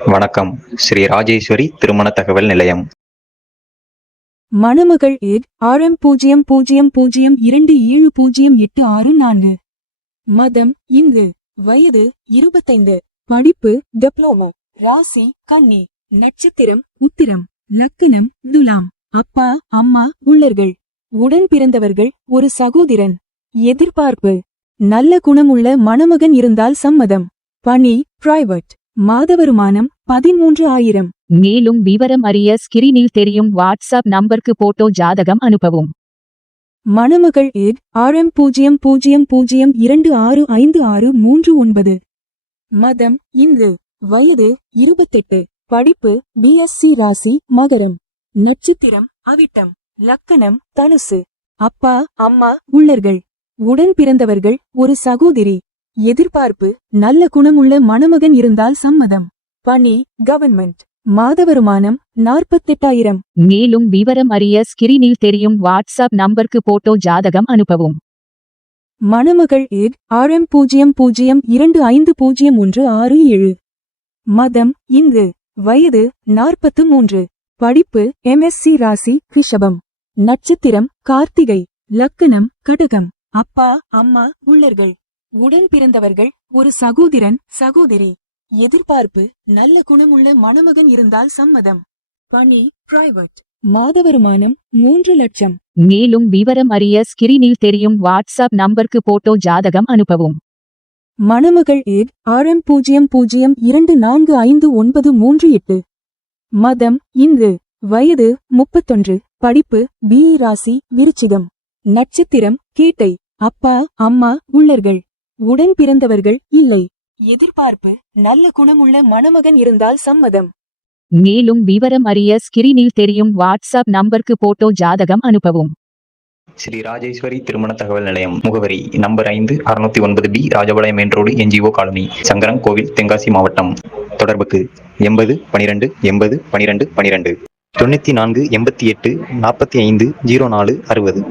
வணக்கம். ஸ்ரீ ராஜேஸ்வரி திருமண தகவல் நிலையம். மணமகள் RM0002708664. மதம் இந்து. வயது 25. படிப்பு டிப்ளோமா. ராசி கன்னி. நட்சத்திரம் உத்திரம். லக்னம் துலாம். அப்பா அம்மா உள்ளர்கள். உடன் பிறந்தவர்கள் ஒரு சகோதரன். எதிர்பார்ப்பு நல்ல குணமுள்ள மணமகன் இருந்தால் சம்மதம். பணி பிரைவேட். மாத வருமானம் 13,000. மேலும் விவரம் அறிய ஸ்கிரீனில் தெரியும் வாட்ஸ்அப் நம்பருக்கு போட்டோ ஜாதகம் அனுப்பவும். மணமகள் RM0002656339. மதம் இந்து. வயது 28. படிப்பு BSc. ராசி மகரம். நட்சத்திரம் அவிட்டம். லக்கணம் தனுசு. அப்பா அம்மா உள்ளர்கள். உடன் பிறந்தவர்கள் ஒரு சகோதரி. எதிர்பார்ப்பு நல்ல குணமுள்ள மணமகன் இருந்தால் சம்மதம். பணி கவர்மெண்ட். மாத வருமானம் 48,000. மேலும் விவரம் அறிய ஸ்கிரீனில் தெரியும் வாட்ஸ்அப் நம்பருக்கு போட்டோ ஜாதகம் அனுப்பவும். மணமகள் RM00250167. மதம் இந்து. வயது 43. படிப்பு MSc. ராசி ரிஷபம். நட்சத்திரம் கார்த்திகை. லக்கணம் கடகம். அப்பா அம்மா உள்ளர்கள். உடன் பிறந்தவர்கள் ஒரு சகோதரன் சகோதரி. எதிர்பார்ப்பு நல்ல குணமுள்ள மணமகன் இருந்தால் சம்மதம். பணி பிரைவேட். மாத வருமானம் 3 லட்சம். மேலும் விவரம் அறிய ஸ்கிரீனில் தெரியும் வாட்ஸ்அப் நம்பருக்கு போட்டோ ஜாதகம் அனுப்பவும். மணமகள் RM00245938. மதம் இந்து. வயது 31. படிப்பு BE. ராசி விருச்சிகம். நட்சத்திரம் கேட்டை. அப்பா அம்மா உள்ளர்கள். உடன் பிறந்தவர்கள் இல்லை. எதிர்பார்ப்பு நல்ல குணமுள்ள மணமகன் இருந்தால் சம்மதம். மேலும் விவரம் அறிய ஸ்கிரீனில் தெரியும் வாட்ஸ்அப் நம்பருக்கு போட்டோ ஜாதகம் அனுப்பவும். ஸ்ரீ ராஜேஸ்வரி திருமண தகவல் நிலையம். முகவரி number 5 609B Rajapalayam main road NGO colony Sankaran கோவில் தென்காசி மாவட்டம். தொடர்புக்கு 80 12 80 12 12 94 88 45 04 60.